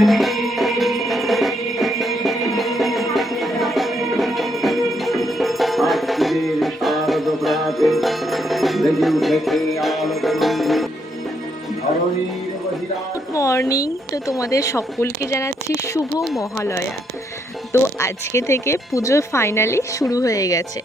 Good morning. তো তোমাদের সকলকে জানাচ্ছি শুভ মহালয়া। তো আজকে থেকে পুজো ফাইনালি শুরু হয়ে গেছে।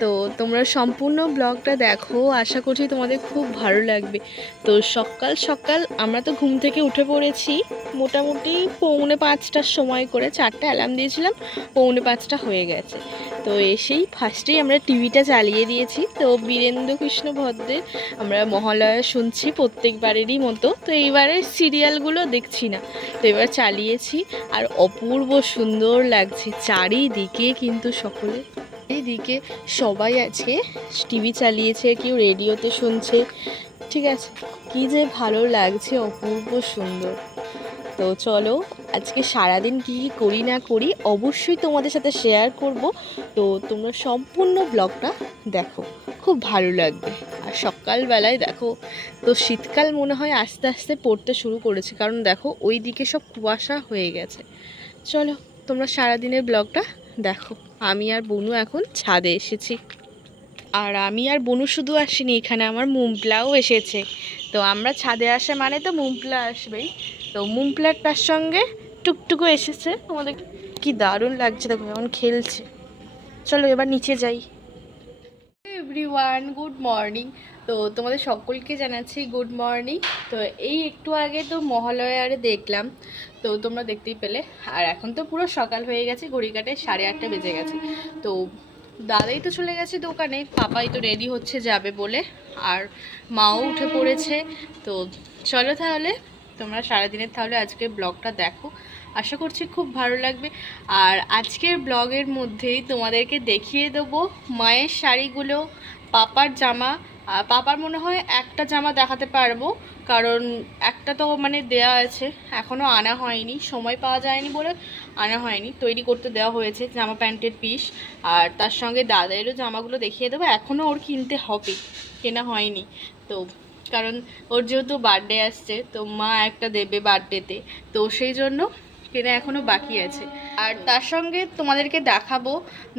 তো তোমরা সম্পূর্ণ ব্লগটা দেখো, আশা করছি তোমাদের খুব ভালো লাগবে। তো সকাল সকাল আমরা তো ঘুম থেকে উঠে পড়েছি মোটামুটি 4:45টার সময় করে, 4টা অ্যালার্ম দিয়েছিলাম, 4:45টা হয়ে গেছে। তো এসেই ফার্স্টেই আমরা টিভিটা চালিয়ে দিয়েছি। তো বীরেন্দ্র কৃষ্ণ ভদ্রের আমরা মহালয়া শুনছি প্রত্যেকবারেরই মতো। তো এইবারের সিরিয়ালগুলো দেখছি না, তো এবার চালিয়েছি। আর অপূর্ব সুন্দর লাগছে চারিদিকে, কিন্তু সকলে এইদিকে সবাই আজকে টিভি চালিয়েছে, কেউ রেডিওতে শুনছে। ঠিক আছে, কি যে ভালো লাগছে, অপূর্ব সুন্দর। তো চলো আজকে সারাদিন কী কী করি না করি অবশ্যই তোমাদের সাথে শেয়ার করব। তো তোমরা সম্পূর্ণ ব্লগটা দেখো, খুব ভালো লাগবে। আর সকালবেলায় দেখো, তো শীতকাল মনে হয় আস্তে আস্তে পড়তে শুরু করেছে, কারণ দেখো ওই দিকে সব কুয়াশা হয়ে গেছে। চলো তোমরা সারাদিনের ব্লগটা দেখো। আমি আর বনু এখন ছাদে এসেছি। আর আমি আর বনু শুধু আসিনি, এখানে আমার মুমপ্লাও এসেছে। তো আমরা ছাদে আসে মানে তো মুমপ্লা আসবেই। তো মুমপ্লার তার সঙ্গে টুকটুকু এসেছে। তোমাদের কি দারুণ লাগছে দেখো, এখন খেলছে। চলো এবার নিচে যাই। Everyone, good morning. তো তোমাদের সকলকে জানাচ্ছি গুড মর্নিং। তো এই একটু আগে তো মহালয়ারে দেখলাম, তো তোমরা দেখতেই পেলে। আর এখন তো পুরো সকাল হয়ে গেছে, ঘড়ি কাটে 8:30 বেজে গেছে। তো দাদাই তো চলে গেছে দোকানে, পাপাই তো রেডি হচ্ছে যাবে বলে, আর মাও উঠে পড়েছে। তো চলো তাহলে তোমরা সারাদিনের তাহলে আজকের ব্লগটা দেখো, আশা করছি খুব ভালো লাগবে। আর আজকের ব্লগের মধ্যেই তোমাদেরকে দেখিয়ে দেবো মায়ের শাড়িগুলো, পাপার জামা। পাপার মনে হয় একটা জামা দেখাতে পারবো, কারণ একটা তো মানে দেয়া আছে, এখনও আনা হয়নি, সময় পাওয়া যায়নি বলে আনা হয়নি। তৈরি করতে দেওয়া হয়েছে জামা প্যান্টের পিস। আর তার সঙ্গে দাদারও জামাগুলো দেখিয়ে দেবো, এখনও ওর কিনতে হবে, কেনা হয়নি। তো কারণ ওর যেহেতু বার্থডে আসছে, তো মা একটা দেবে বার্থডেতে, তো সেই জন্য কেনা এখনও বাকি আছে। আর তার সঙ্গে তোমাদেরকে দেখাবো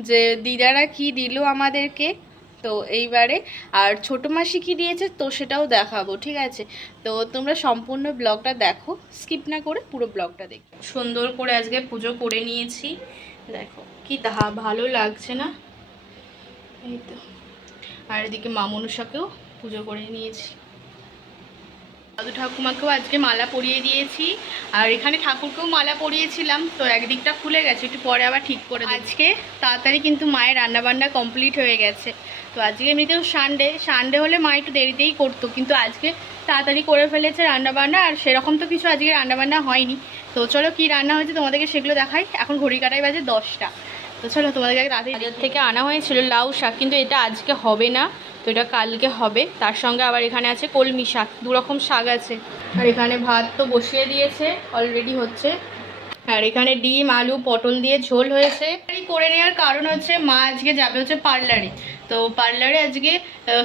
যে দিদারা কি দিল আমাদেরকে, তো এইবারে। আর ছোটো মাসি কী দিয়েছে তো সেটাও দেখাবো, ঠিক আছে? তো তোমরা সম্পূর্ণ ব্লগটা দেখো, স্কিপ না করে পুরো ব্লগটা দেখো। সুন্দর করে আজকে পুজো করে নিয়েছি, দেখো কি ভালো লাগছে না? এই তো। আর এদিকে মা মনসাকেও পুজো করে নিয়েছি, দাদু ঠাকুমাকেও আজকে মালা পরিয়ে দিয়েছি। আর এখানে ঠাকুরকেও মালা পরিয়েছিলাম, তো একদিকটা খুলে গেছে, একটু পরে আবার ঠিক করে দেব। আজকে তাড়াতাড়ি কিন্তু মায়ের রান্নাবান্না কমপ্লিট হয়ে গেছে। তো আজকে এমনিতেও সানডে হলে মা একটু দেরিতেই করতো, কিন্তু আজকে তাড়াতাড়ি করে ফেলেছে রান্নাবান্না। আর সেরকম তো কিছু আজকে রান্নাবান্না হয়নি। তো চলো কি রান্না হয়েছে তোমাদেরকে সেগুলো দেখাই। এখন ঘড়ি কাটাই বাজে 10টা। তো চলো তোমাদেরকে রাতে বাজার থেকে আনা হয়েছিল লাউ শাক, কিন্তু এটা আজকে হবে না, তো এটা কালকে হবে। তার সঙ্গে আবার এখানে আছে কলমি শাক, 2 রকম শাক আছে। আর এখানে ভাত তো বসিয়ে দিয়েছে, অলরেডি হচ্ছে। আর এখানে ডিম আলু পটল দিয়ে ঝোল হয়েছে। এই করে নেওয়ার কারণ হচ্ছে মা আজকে যাবে হচ্ছে পার্লারে। তো পার্লারে আজকে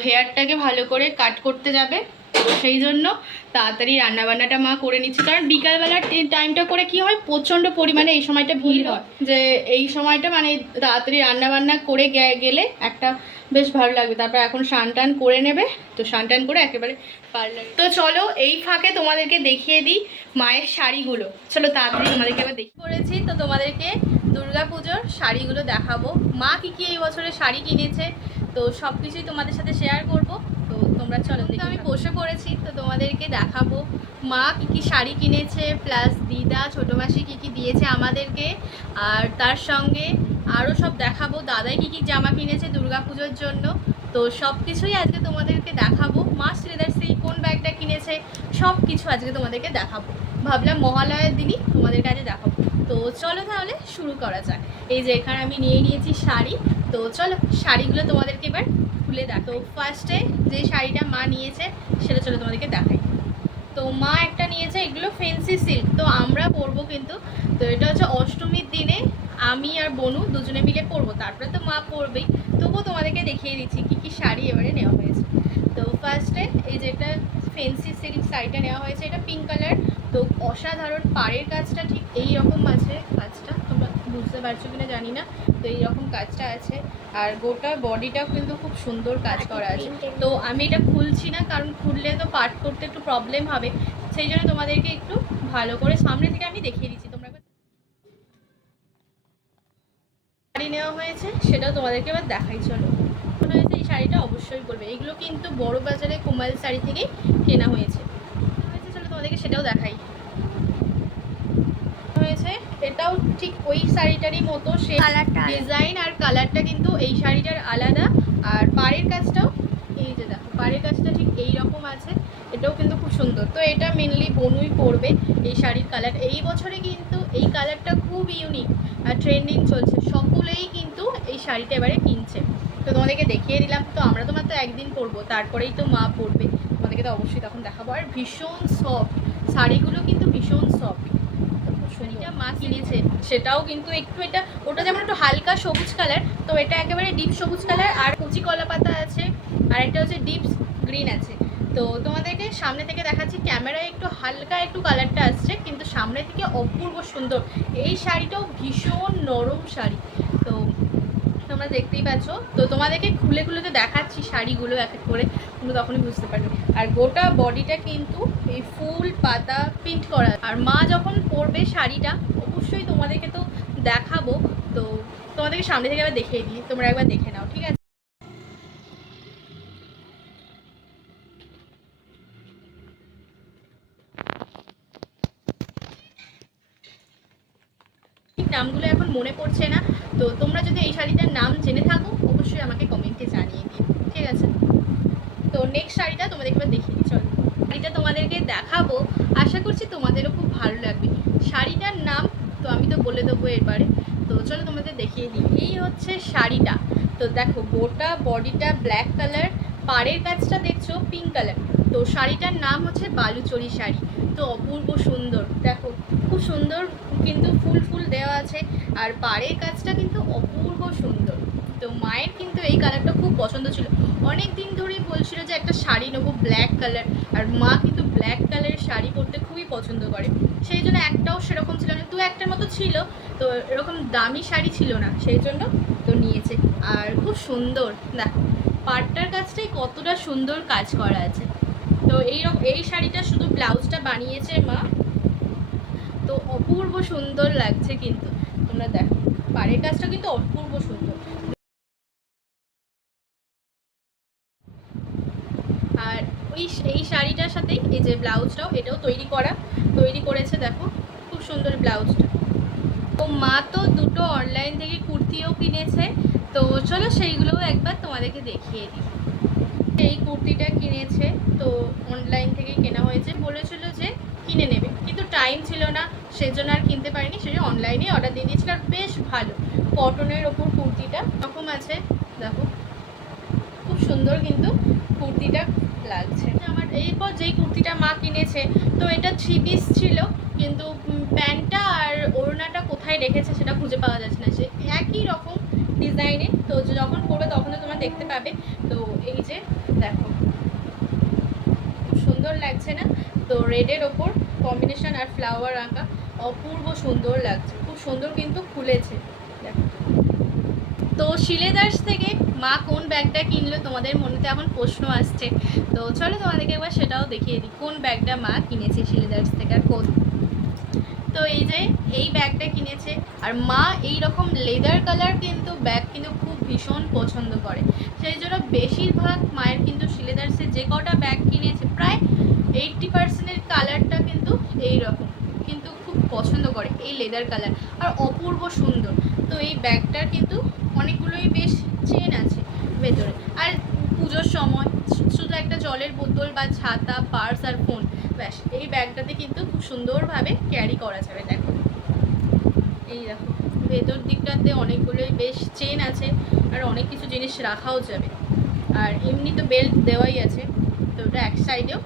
হেয়ারটাকে ভালো করে কাট করতে যাবে, সেই জন্য তাড়াতাড়ি রান্নাবান্নাটা মা করে নিচ্ছে। কারণ বিকালবেলার টাইমটা করে কি হয়, প্রচণ্ড পরিমাণে এই সময়টা ভিড় হয়, যে এই সময়টা মানে তাড়াতাড়ি রান্নাবান্না করে গেলে একটা বেশ ভালো লাগবে। তারপর এখন স্নান টান করে নেবে, তো স্নান টান করে একেবারে পার্লারে। তো চলো এই ফাঁকে তোমাদেরকে দেখিয়ে দিই মায়ের শাড়িগুলো। চলো তাড়াতাড়ি তোমাদেরকে এবার দেখে পড়েছি। তো তোমাদেরকে দুর্গাপুজোর শাড়িগুলো দেখাবো, মা কী কী এই বছরে শাড়ি কিনেছে, তো সব কিছুই তোমাদের সাথে শেয়ার করব। তো তোমরা চলো, আমি বসে পড়েছি, তো তোমাদেরকে দেখাবো মা কী কী শাড়ি কিনেছে, প্লাস দিদা ছোটো মাসি কী কী দিয়েছে আমাদেরকে। আর তার সঙ্গে আরও সব দেখাবো দাদাই কী কী জামা কিনেছে দুর্গাপুজোর জন্য। তো সব কিছুই আজকে তোমাদেরকে দেখাবো। মা শ্রীদার্সি কোন ব্যাগটা কিনেছে, সব কিছু আজকে তোমাদেরকে দেখাবো। ভাবলাম মহালয়ার দিনই তোমাদের কাছে দেখাবো। তো চলো তাহলে শুরু করা যাক। এই যে এখানে আমি নিয়ে নিয়েছি শাড়ি, তো চলো শাড়িগুলো তোমাদেরকে এবার খুলে দেখো। তো ফার্স্টে যে শাড়িটা মা নিয়েছে সেটা চলো তোমাদেরকে দেখাই। তো মা একটা নিয়েছে, এগুলো ফেন্সি সিল্ক, তো আমরা পরবো কিন্তু। তো এটা হচ্ছে অষ্টমীর দিনে আমি আর বনু দুজনে মিলে পরবো, তারপরে তো মা পরবেই, তবুও তোমাদেরকে দেখিয়ে দিচ্ছি কী কী শাড়ি এবারে নেওয়া হয়েছে। তো ফার্স্টে এই যে একটা ফেন্সি সিল্ক শাড়িটা নেওয়া হয়েছে, এটা পিঙ্ক কালার। তো অসাধারণ, পাড়ের কাজটা ঠিক এই রকম আছে, কাজটা তোমরা বুঝতে পারছো কিনা জানি না। তো এইরকম কাজটা আছে, আর গোটা বডিটাও কিন্তু খুব সুন্দর কাজ করা আছে। তো আমি এটা খুলছি না, কারণ খুললে তো পার্ট করতে একটু প্রবলেম হবে, সেই জন্য তোমাদেরকে একটু ভালো করে সামনে থেকে আমি দেখিয়ে দিচ্ছি। তোমরা শাড়ি নেওয়া হয়েছে সেটাও তোমাদেরকে এবার দেখাই, চলো। হয়েছে এই শাড়িটা অবশ্যই বলবে, এগুলো কিন্তু বড় বাজারে কুমাল শাড়ি থেকেই কেনা হয়েছে। চলো তোমাদেরকে সেটাও দেখাই। হয়েছে এটাও ঠিক ওই শাড়িটারই মতো, সে ডিজাইন আর কালারটা কিন্তু এই শাড়িটার আলাদা। আর পাড়ের কাজটাও এই যে দেখো, পাড়ের কাজটা ঠিক এই রকম আছে, এটাও কিন্তু খুব সুন্দর। তো এটা মেনলি বনুই পরবে এই শাড়ির কালার। এই বছরে কিন্তু এই কালারটা খুব ইউনিক আর ট্রেন্ডিং চলছে, সকলেই কিন্তু এই শাড়িটা এবারে কিনছে। তো তোমাদেরকে দেখিয়ে দিলাম। তো আমরা তো মাত্র একদিন পরবো, তারপরেই তো মা পরবে, তোমাদেরকে তো অবশ্যই তখন দেখাবো। আর ভীষণ সফট শাড়িগুলো, কিন্তু ভীষণ সফট। শাড়িটা মা কিনেছে সেটাও কিন্তু একটু, এটা ওটা যেমন একটু হালকা সবুজ কালার, তো এটা একেবারে ডিপ সবুজ কালার, আর কুচি কলা পাতা আছে, আর একটা হচ্ছে ডিপ গ্রিন আছে। তো তোমাদেরকে সামনে থেকে দেখাচ্ছি, ক্যামেরায় একটু হালকা একটু কালারটা আসছে, কিন্তু সামনে থেকে অপূর্ব সুন্দর। এই শাড়িটাও ভীষণ নরম শাড়ি, তো তোমরা দেখতেই পাচ্ছ। তো তোমাদেরকে খুলে খুলে তো দেখাচ্ছি শাড়িগুলো এক এক করে, তোমরা তখনই বুঝতে পারবে। আর গোটা বডিটা কিন্তু এই ফুল পাতা প্রিন্ট করা, আর মা যখন পরবে শাড়িটা অবশ্যই তোমাদেরকে তো দেখাবো। তো তোমাদেরকে সামনে থেকে আবার দেখিয়ে দিই, তোমরা একবার দেখে নাও, ঠিক আছে। ঠিক নামগুলো এখন মনে পড়ছে না, তো তোমরা যদি এই শাড়িটার নাম জেনে থাকো অবশ্যই আমাকে কমেন্টে জানিয়ে দিও, ঠিক আছে। তো নেক্সট শাড়িটা তোমাদেরকে এবার দেখিয়ে দিই, চলো। শাড়িটা তোমাদেরকে দেখাবো, আশা করছি তোমাদেরও খুব ভালো লাগবে। শাড়িটার নাম তো আমি তো বলে দেবো এবারে, তো চলো তোমাদের দেখিয়ে দিই। এই হচ্ছে শাড়িটা, তো দেখো গোটা বডিটা ব্ল্যাক কালার, পাড়ের কাজটা দেখছো পিঙ্ক কালার। তো শাড়িটার নাম হচ্ছে বালুচরী শাড়ি। তো অপূর্ব সুন্দর, দেখো খুব সুন্দর, কিন্তু ফুল ফুল দেওয়া আছে, আর পাড়ের কাজটা কিন্তু অপূর্ব সুন্দর। তো মায়ের কিন্তু এই কালারটা খুব পছন্দ ছিল, অনেক দিন ধরেই বলছিল যে একটা শাড়ি নেবো ব্ল্যাক কালার, আর মা কিন্তু ব্ল্যাক কালারের শাড়ি পরতে খুবই পছন্দ করে, সেই জন্য একটাও সেরকম ছিল না, দু একটার মতো ছিল, তো এরকম দামি শাড়ি ছিল না, সেই জন্য তো নিয়েছে। আর খুব সুন্দর, দেখো পাড়টার কাজটাই কতটা সুন্দর কাজ করা আছে। তো এই শাড়িটা শুধু ব্লাউজটা বানিয়েছে মা, তো অপূর্ব সুন্দর লাগছে কিন্তু, তোমরা দেখো পাড়ের কাজটা কিন্তু অপূর্ব সুন্দর। আর এই শাড়িটার সাথে এই যে ব্লাউজটাও, এটাও তৈরি করেছে, দেখো খুব সুন্দর ব্লাউজটা। তো মা তো দুটো অনলাইন থেকে কুর্তিও কিনেছে, তো চলো সেইগুলোও একবার তোমাদেরকে দেখিয়ে দিই। এই কুর্তিটা কিনেছে, তো অনলাইন থেকে কেনা হয়েছে, বলেছিল যে কিনে নেবে, কিন্তু টাইম ছিল না, সেজন্য আর কিনতে পারিনি, সেজন্য অনলাইনে অর্ডার দিয়ে দিয়েছিল। আর বেশ ভালো কটনের ওপর কুর্তিটা এরকম আছে, দেখো খুব সুন্দর কিন্তু কুর্তিটা লাগছে আমার। এরপর যেই কুর্তিটা মা কিনেছে, তো এটা 3 পিস ছিল, কিন্তু প্যান্টটা আর ওড়নাটা কোথায় রেখেছে সেটা খুঁজে পাওয়া যাচ্ছে না, সে একই রকম ডিজাইনে, তো যখন পরবে তখন তো তোমরা দেখতে পাবে। তো এই যে দেখো খুব সুন্দর লাগছে না, তো রেডের ওপর কম্বিনেশন আর ফ্লাওয়ার আঁকা, অপূর্ব সুন্দর লাগছে, খুব সুন্দর কিন্তু খুলেছে, দেখো। তো শিলেদার্স থেকে মা কোন ব্যাগটা কিনলো, তোমাদের মনেতে এখন প্রশ্ন আসছে, তো চলো তোমাদেরকে একবার সেটাও দেখিয়ে দিই কোন ব্যাগটা মা কিনেছে শিলেদার্স থেকে আর কোন। তো এই যে এই ব্যাগটা কিনেছে, আর মা এই রকম লেদার কালার কিন্তু ব্যাগ কিন্তু খুব ভীষণ পছন্দ করে, সেই জন্য বেশিরভাগ মায়ের কিন্তু শিলেদার্সের যে কটা ব্যাগ কিনেছে প্রায় 80% কালারটা কিন্তু এই রকম, কিন্তু খুব পছন্দ করে এই লেদার কালার, আর অপূর্ব সুন্দর। তো এই ব্যাগটার কিন্তু অনেকগুলোই বেশ চেন আছে ভেতরে, আর পুজোর সময় শুধু একটা জলের বোতল বা ছাতা, পার্স আর ফোন, ব্যাস এই ব্যাগটাতে কিন্তু খুব সুন্দরভাবে ক্যারি করা যাবে। দেখো এই দেখো ভেতর দিকটাতে অনেকগুলোই বেশ চেন আছে, আর অনেক কিছু জিনিস রাখাও যাবে, আর এমনি তো বেল্ট দেওয়াই আছে, তো ওটা এক সাইডেও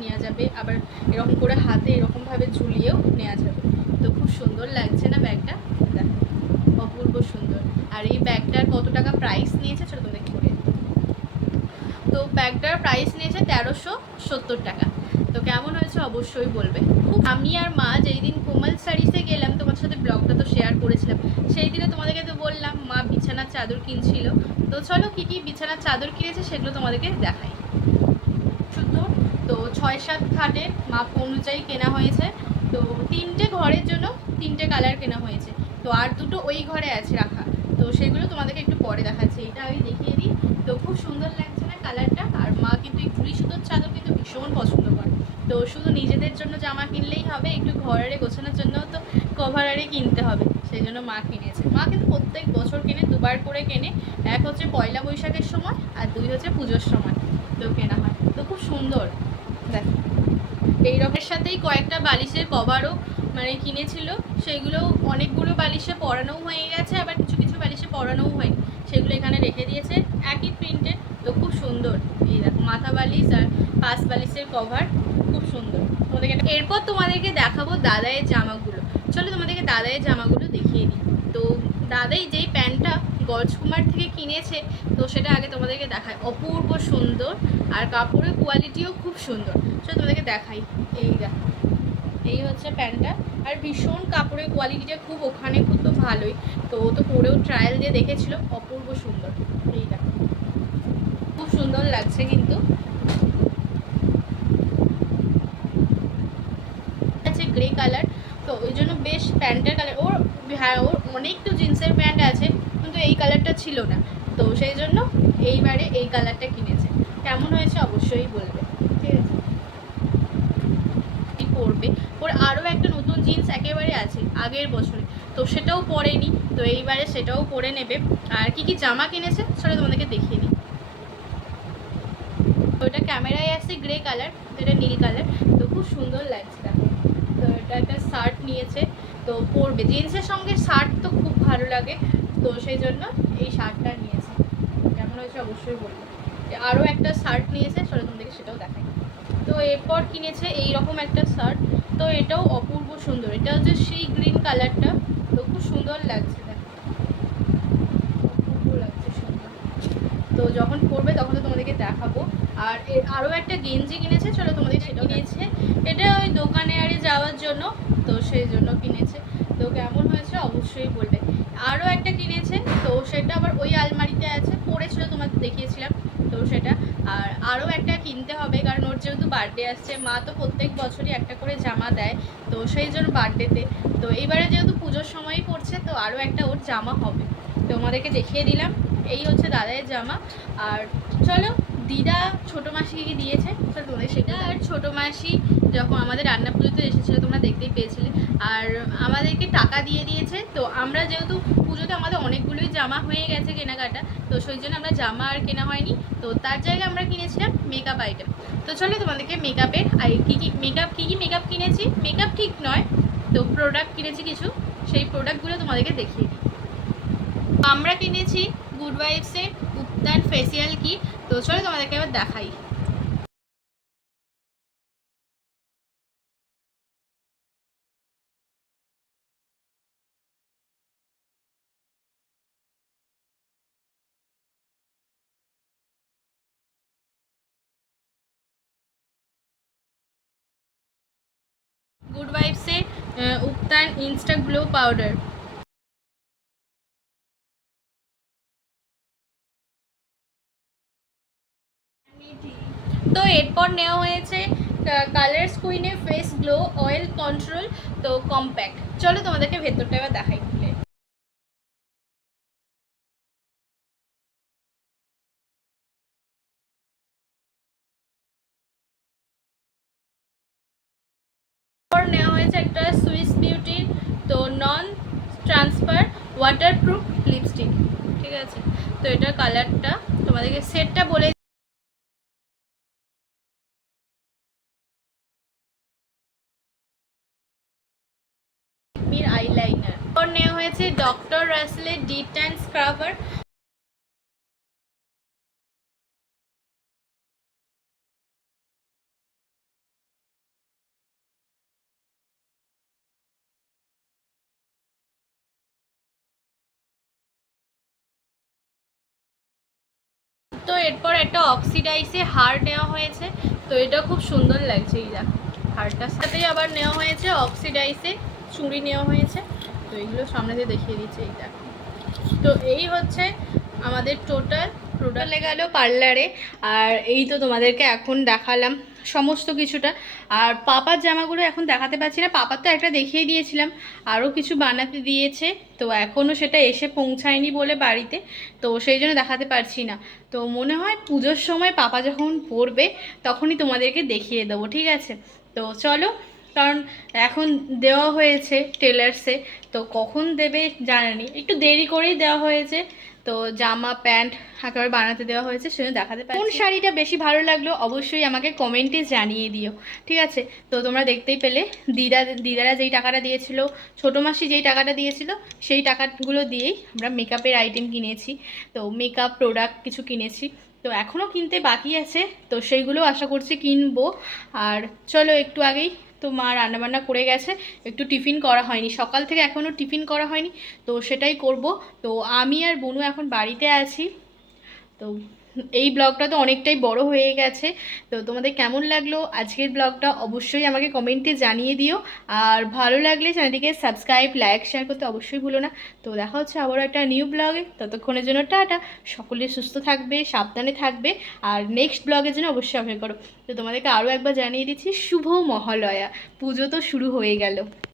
নেওয়া যাবে, আবার এরকম করে হাতে এরকমভাবে ঝুলিয়েও নেওয়া যাবে। তো খুব সুন্দর লাগছে না ব্যাগটা, দেখো অপূর্ব সুন্দর। আর এই ব্যাগটার কত টাকা প্রাইস নিয়েছে চলো তোমাদের বলে। তো ব্যাগটার প্রাইস নিয়েছে 1370 টাকা। তো কেমন হয়েছে অবশ্যই বলবে। আমি আর মা যেই দিন কোমাল শাড়িতে গেলাম, তোমার সাথে ব্লগটা তো শেয়ার করেছিলাম, সেই দিনে তোমাদেরকে তো বললাম মা বিছানার চাদর কিনছিল। তো চলো কী কী বিছানার চাদর কিনেছে সেগুলো তোমাদেরকে দেখাই। সুন্দর। তো 6-7 খাটের মাপ অনুযায়ী কেনা হয়েছে। তো 3টে ঘরের জন্য 3টে কালার কেনা হয়েছে। তো আর দুটো ওই ঘরে আছে রাখা, তো সেগুলো তোমাদেরকে একটু পরে দেখাচ্ছি। এটা আমি দেখিয়ে দিই। তো খুব সুন্দর লাগছে না কালারটা? আর মা কিন্তু এই কুড়ি সুতোর চাদর কিন্তু ভীষণ পছন্দ করে। তো শুধু নিজেদের জন্য জামা কিনলেই হবে, একটু ঘরে গোছানোর জন্যও তো কভারারে কিনতে হবে, সেই জন্য মা কিনেছে। মা কিন্তু প্রত্যেক বছর কেনে, দুবার করে কেনে। এক হচ্ছে পয়লা বৈশাখের সময়, আর 2 হচ্ছে পুজোর সময় তো কেনা হয়। তো খুব সুন্দর দেখো। এই রকের সাথেই কয়েকটা বালিশের কভারও মানে কিনেছিল, সেগুলো অনেকগুলো বালিশে পরানোও হয়ে গেছে, আবার কিছু কিছু বালিশে পরানোও হয়নি, সেগুলো এখানে রেখে দিয়েছে একই প্রিন্টের। তো খুব সুন্দর। এই দেখো মাথা বালিশ আর পাশ বালিশের কভার খুব সুন্দর। তোমাদেরকে এরপর তোমাদেরকে দেখাবো দাদাইয়ের জামাগুলো। চলো তোমাদেরকে দাদাইয়ের জামাগুলো দেখিয়ে দিই। তো দাদাই যেই প্যান্টটা গজকুমার থেকে কিনেছে, তো সেটা আগে তোমাদেরকে দেখায়। অপূর্ব সুন্দর, আর কাপড়ের কোয়ালিটিও খুব সুন্দর। চলো তোমাদেরকে দেখাই। এই দেখো, এই হচ্ছে প্যান্টটা। আর ভীষণ কাপড়ের কোয়ালিটিটা খুব ওখানে খুব তো ভালোই। তো ও তো পরেও ট্রায়াল দিয়ে দেখেছিল, অপূর্ব সুন্দর। এই দেখো খুব সুন্দর লাগছে কিন্তু। আছে গ্রে কালার, তো ওই জন্য বেশ প্যান্টের কালার ওর, হ্যাঁ ওর অনেক তো জিন্সের প্যান্ট আছে, কিন্তু এই কালারটা ছিল না, তো সেই জন্য এইবারে এই কালারটা কিনেছে। কেমন হয়েছে অবশ্যই বলবে, ঠিক আছে? পরবে। ওর আরও একটা নতুন জিন্স একেবারে আছে আগের বছরে, তো সেটাও পরেনি, তো এইবারে সেটাও পরে নেবে। আর কি কি জামা কিনেছে সেটা তোমাদেরকে দেখিয়ে দিই। তো এটা ক্যামেরায় আসছে গ্রে কালার, এটা নীল কালার, তো খুব সুন্দর লাগছে দেখো। তো এটা একটা শার্ট নিয়েছে, তো পরবে জিন্সের সঙ্গে শার্ট তো খুব ভালো লাগে, তো সেই জন্য এই শার্টটা নিয়েছে। কেমন হয়েছে অবশ্যই বলবো। আরও একটা শার্ট নিয়েছে, চলো তোমাদেরকে সেটাও দেখাই। তো এরপর কিনেছে এই রকম একটা শার্ট, তো এটাও অপূর্ব সুন্দর। এটা হচ্ছে সেই গ্রিন কালারটা, তো খুব সুন্দর লাগছে দেখো, অপূর্ব লাগছে সুন্দর। তো যখন পরবে তখন তো তোমাদেরকে দেখাবো। আর আরও একটা গেঞ্জি কিনেছে, চলো তোমাদের সেটাও কিনেছে। এটা ওই দোকানে আরে যাওয়ার জন্য, তো সেই জন্য কিনেছে। তো কেমন হয়েছে অবশ্যই বলবে। আরও একটা কিনেছে, তো সেটা আবার ওই আলমারিতে আছে, পড়েছিল তোমাদের দেখিয়েছিলাম, তো সেটা। আর আরও একটা কিনতে হবে, কারণ ওর যেহেতু বার্থডে আসছে, মা তো প্রত্যেক বছরই একটা করে জামা দেয়, তো সেই জন্য বার্থডেতে, তো এইবারে যেহেতু পুজোর সময়ই পড়ছে, তো আরও একটা ওর জামা হবে। তো তোমাদেরকে দেখিয়ে দিলাম। এই হচ্ছে দাদাইয়ের জামা। আর চলো দিদা ছোটো মাসিকে কি দিয়েছে তোমাদের সেটা। আর ছোটো মাসি যখন আমাদের রান্না পুজোতে এসেছিলো তোমরা দেখতেই পেয়েছিলে, আর আমাদেরকে টাকা দিয়ে দিয়েছে। তো আমরা যেহেতু পুজোতে আমাদের অনেকগুলোই জামা হয়ে গেছে কেনাকাটা, তো সেই জন্য আমরা জামা আর কেনা হয়নি, তো তার জায়গায় আমরা কিনেছিলাম মেকআপ আইটেম। তো চলো তোমাদেরকে মেকআপের কী কী মেকআপ কিনেছি, মেকআপ ঠিক নয়, তো প্রোডাক্ট কিনেছি কিছু, সেই প্রোডাক্টগুলো তোমাদেরকে দেখিয়ে দিই। আমরা কিনেছি গুড ভাইবসের উত্তান ফেসিয়াল কি, তো চলো তোমাদেরকে এবার দেখাই। গুড ভাইবসের উত্তান ইনস্টা গ্লো পাউডার। তো এরপর নেওয়া হয়েছে কালার্স কুইনের ফেস গ্লো অয়েল কন্ট্রোল, তো কম্প্যাক্ট। চলো তোমাদেরকে ভেতরটা এবার দেখাই খুলে। এরপর নেওয়া হয়েছে একটা সুইস বিউটির তো নন ট্রান্সফার ওয়াটারপ্রুফ লিপস্টিক, ঠিক আছে? তো এটার কালারটা তোমাদেরকে সেটটা বলে আইলাইনার। এরপর নেওয়া হয়েছে ডক্টর রাসেলের ডিপ ট্যান স্ক্রাবার। তো এরপর একটা অক্সিডাইসে হার নেওয়া হয়েছে, তো এটা খুব সুন্দর লাগছে। এই দেখো হারটার সাথেই আবার নেওয়া হয়েছে অক্সিডাইসে চুড়ি নেওয়া হয়েছে। তো এগুলো সামনে দিয়ে দেখিয়ে দিচ্ছে, এই দেখো। তো এই হচ্ছে আমাদের টোটাল প্রোডাক্ট গেল পার্লারে। আর এই তো তোমাদেরকে এখন দেখালাম সমস্ত কিছুটা। আর পাপার জামাগুলো এখন দেখাতে পারছি না, পাপার তো একটা দেখিয়ে দিয়েছিলাম, আরও কিছু বানাতে দিয়েছে, তো এখনও সেটা এসে পৌঁছায়নি বলে বাড়িতে, তো সেই জন্য দেখাতে পারছি না। তো মনে হয় পুজোর সময় পাপা যখন পরবে তখনই তোমাদেরকে দেখিয়ে দেবো, ঠিক আছে? তো চলো, কারণ এখন দেওয়া হয়েছে টেলার্সে, তো কখন দেবে জানানি, একটু দেরি করেই দেওয়া হয়েছে। তো জামা প্যান্ট একেবারে বানাতে দেওয়া হয়েছে, সেজন্য দেখাতে পারি। কোন শাড়িটা বেশি ভালো লাগলো অবশ্যই আমাকে কমেন্টে জানিয়ে দিও, ঠিক আছে? তো তোমরা দেখতেই পেলে দিদারা যেই টাকাটা দিয়েছিল, ছোটো মাসি যেই টাকাটা দিয়েছিল, সেই টাকাগুলো দিয়েই আমরা মেকআপের আইটেম কিনেছি। তো মেকআপ প্রোডাক্ট কিছু কিনেছি, তো এখনও কিনতে বাকি আছে, তো সেইগুলো আশা করছি কিনবো। আর চলো, একটু আগেই তো মা রান্নাবান্না করে গেছে, একটু টিফিন করা হয়নি সকাল থেকে, এখনও টিফিন করা হয়নি, তো সেটাই করব। তো আমি আর বনু এখন বাড়িতে আছি। তো এই ব্লগটা তো অনেকটাই বড় হয়ে গেছে, তো তোমাদের কেমন লাগলো আজকের ব্লগটা অবশ্যই আমাকে কমেন্টে জানিয়ে দিও। আর ভালো লাগলে চ্যানেলটিকে সাবস্ক্রাইব, লাইক, শেয়ার করতে অবশ্যই ভুলো না। তো দেখা হচ্ছে আবারও একটা নিউ ব্লগে, ততক্ষণের জন্য টাটা। সকলে সুস্থ থাকবে, সাবধানে থাকবে, আর নেক্সট ব্লগের জন্য অবশ্যই অপেক্ষা করো। তো তোমাদেরকে আরও একবার জানিয়ে দিচ্ছি, শুভ মহালয়া, পুজো তো শুরু হয়ে গেল।